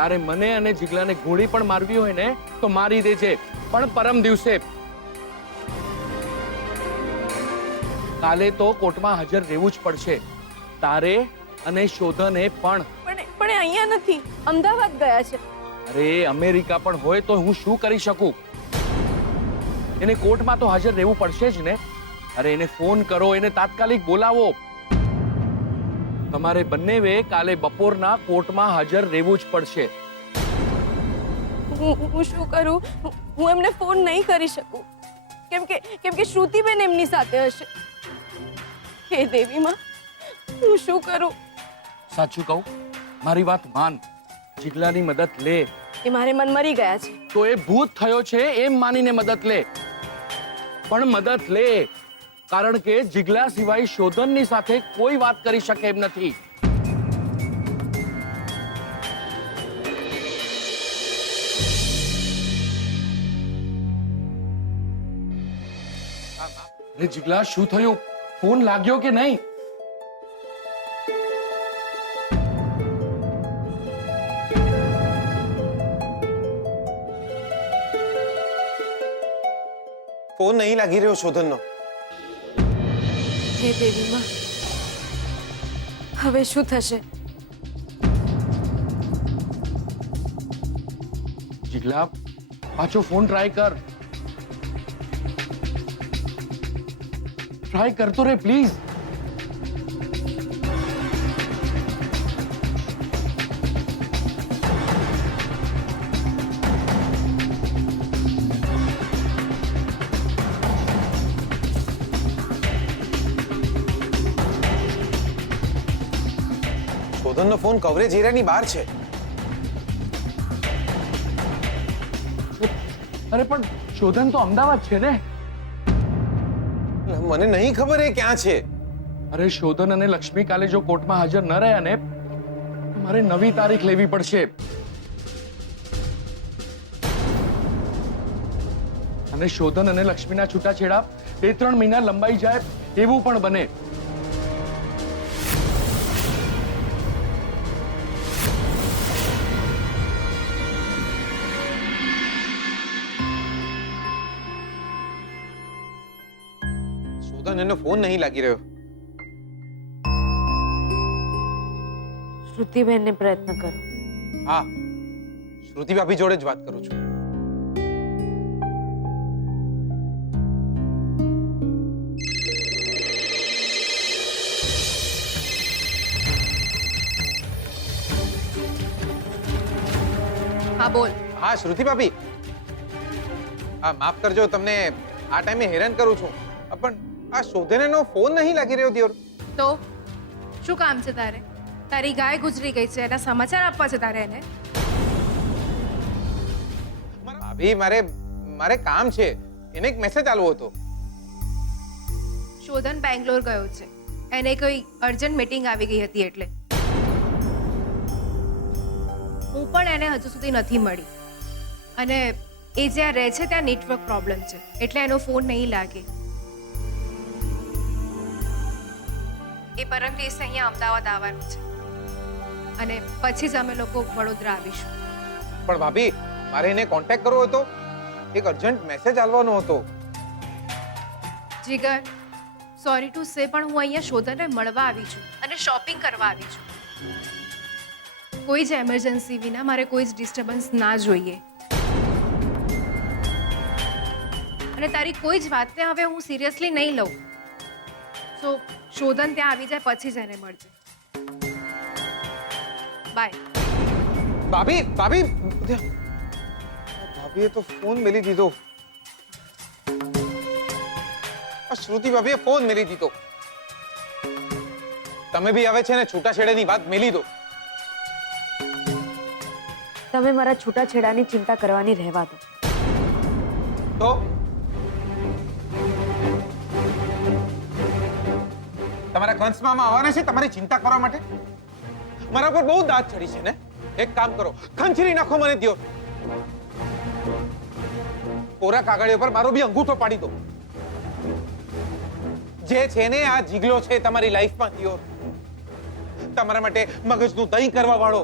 તારે મને અને જીગલાને ગોળી પણ મારવી હોય ને તો મારી દેજે, પણ પરમ દિવસે. કાલે તો કોર્ટમાં હાજર રહેવું જ પડશે, તારે અને શોધને પણ. પણ અહીંયા નથી, અમદાવાદ ગયા છે. અરે અમેરિકા પણ હોય તો હું શું કરી શકું? એને કોર્ટમાં તો હાજર રહેવું પડશે જ ને. અરે એને ફોન કરો, એને તાત્કાલિક બોલાવો. તમારે બંનેવે કાલે બપોરના કોર્ટમાં હાજર રહેવું જ પડશે. હું શું કરું? હું એમને ફોન નહીં કરી શકું, કેમ કે શ્રુતિબેન એમની સાથે હશે. હે દેવી માં, હું શું કરું? સાચું કહું, મારી વાત માન, જીગલાની મદદ લે. એ મારે મન મરી ગયા છે. તો એ ભૂત થયો છે એમ માનીને મદદ લે, પણ મદદ લે, કારણ કે જીગલા સિવાય શોધનની સાથે કોઈ વાત કરી શકે એમ નથી. અરે જીગલા, શું થયું? ફોન લાગ્યો કે નહીં? ફોન નહીં લાગી રહ્યો શોધનનો. હે દેવી માં, હવે શું થશે? જીગલા, પાછો ફોન ટ્રાય કર. ટ્રાય કરતો રે પ્લીઝ. શોધનનો ફોન કવરેજ એરિયાની બહાર છે. અરે પણ શોધન તો અમદાવાદ છે ને. મને નહીં ખબર એ ક્યાં છે. અરે શોધન અને લક્ષ્મી કાલે જો કોર્ટમાં હાજર ન રહ્યા ને, મારે નવી તારીખ લેવી પડશે. અને શોધન અને લક્ષ્મીના છૂટાછેડા 2-3 મહિના લંબાઈ જાય એવું પણ બને. શોધન એનો ફોન નહીં લાગી રહ્યો. શ્રુતિબેનને પ્રયત્ન કરો. હા, શ્રુતિ ભાભી જોડે જ વાત કરું છું. હા બોલ. હા શ્રુતિ ભાભી, હા માફ કરજો, તમને આ ટાઈમે હેરાન કરું છું, પણ આ શોધનનો ફોન નહીં લાગી રહ્યો દિયોર. તો શું કામ છે તારે? તારી ગાય ગુજરી ગઈ છે, એના સમાચાર આપવા છે તારે એને? ભાભી, મારે કામ છે, એને એક મેસેજ આલવો હતો. શોધન બેંગ્લોર ગયો છે, એને કોઈ અર્જન્ટ મીટિંગ આવી ગઈ હતી એટલે. હું પણ એને હજુ સુધી નથી મળી, અને એ જ્યાં રહે છે ત્યાં નેટવર્ક પ્રોબ્લેમ છે, એટલે એનો ફોન નહીં લાગે. એ પરમ દિવસે અહીંયા અમદાવાદ આવવાનું છે, અને પછી જ અમે લોકો વડોદરા આવીશું. પણ ભાભી, મારે એને કોન્ટેક્ટ કરવો હતો, એક અર્જન્ટ મેસેજ આલવાનો હતો. જીગર, સોરી ટુ સે, પણ હું અહીંયા શોધનને મળવા આવી છું અને શોપિંગ કરવા આવી છું. કોઈ જ એમરજન્સી વિના મારે કોઈ જ ડિસ્ટર્બન્સ ના જોઈએ, અને તારી કોઈ જ વાતને હવે હું સિરિયસલી નહીં લઉં. સો શોધન ત્યાં આવી જાય પછી જ એને મળજે. બાય. ભાભીએ તો ફોન મેલી દીધો. શ્રુતિ ભાભીએ ફોન મેલી દીધો. તમે બી આવે છે ને છૂટાછેડાની વાત મેલી દો. તમે મારા છૂટાછેડાની ચિંતા કરવાની રહેવા દો. તો તમારા કંસમાં આવવાના છે તમારી ચિંતા કરવા માટે? મારા પર બહુ દાંત ચડી છે ને. એક કામ કરો, ખંચરી નાખો મને દ્યો. કોરા કાગળિયા પર મારો બી અંગૂઠો પાડી દો. જે છે ને આ જીગલો છે તમારી લાઈફમાં દ્યો. તમારા માટે મગજનું દહીં કરવા વાળો.